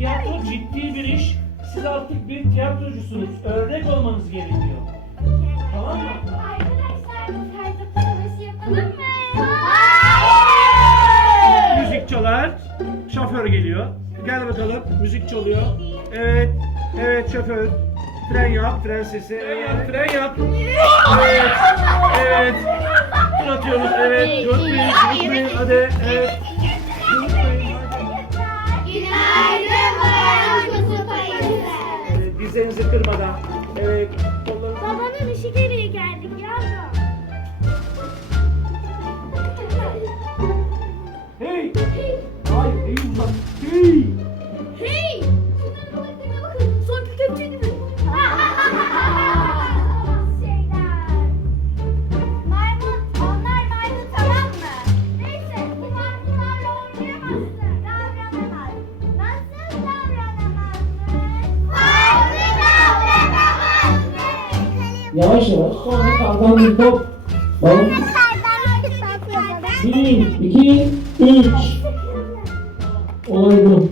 tiyatro ciddi bir iş. Siz artık bir tiyatrocusunuz. Örnek olmanız gerekiyor. Tamam mı? Arkadaşlar biz her savaşı yapalım mı? Müzik çalar. Şoför geliyor. Gel bakalım. Müzik çalıyor. Evet. Evet şoför. Fren yap. Fren sesi. Yap. Fren yap. Evet. Evet. Tur atıyoruz. Evet. Coşmayın. Coşmayın. Hadi. Evet. Kırmadan. Evet. Kollarınızı Babanın işi geriye geldik yavrum. Yavaş yavaş sonra kardan bir top. Balık. Bir, iki, üç. Olay bu.